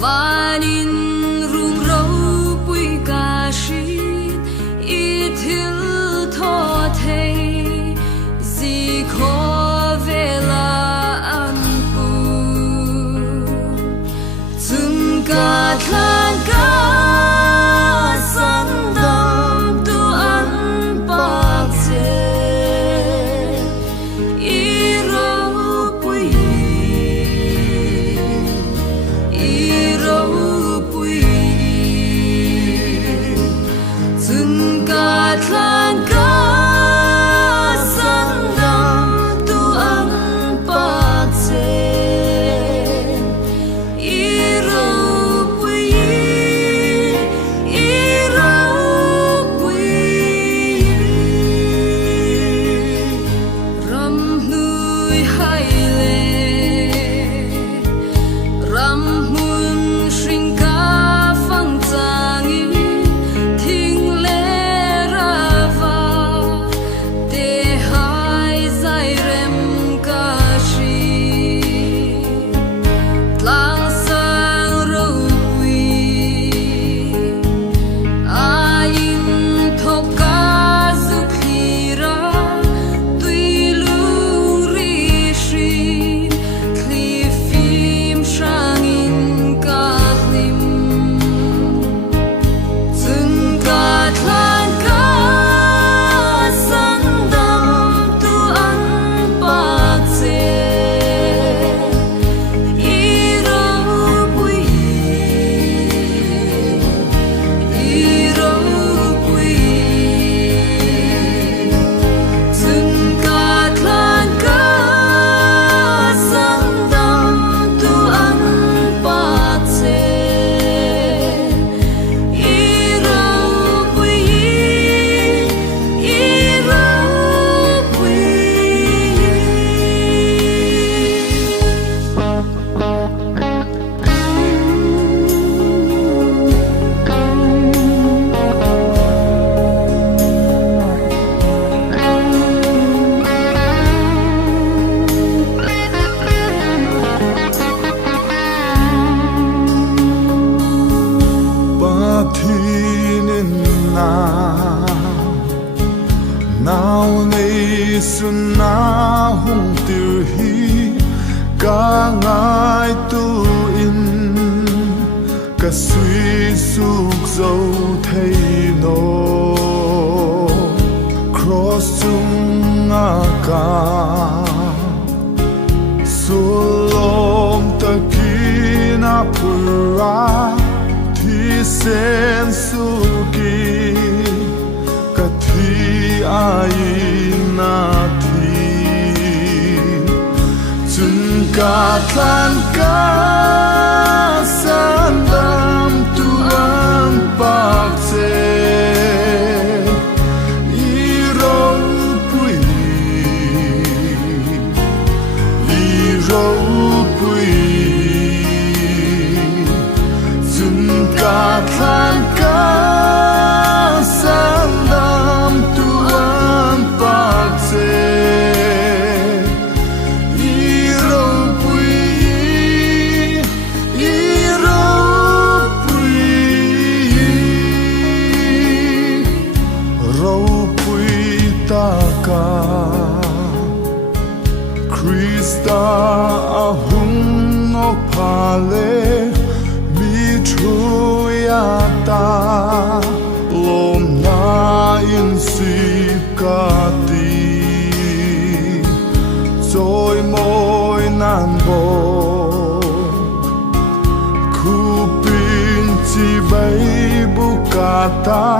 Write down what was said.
vanin rung râu bụi cà shit ít thiếu thọ thề gì khó về là ăn bu từng cả thang cả nào này xuân na hung tiêu hi cả ngày tu in cả suy suk dấu thấy nó cross chung ca sulom takina pura thi sen suki ai na thi chun ka than ka san dam tuan pak che i ro pui chun ka than ka Krista ahung opale mi chuyata lom na in sipkati joy moi nan bo kupin chi bai bukata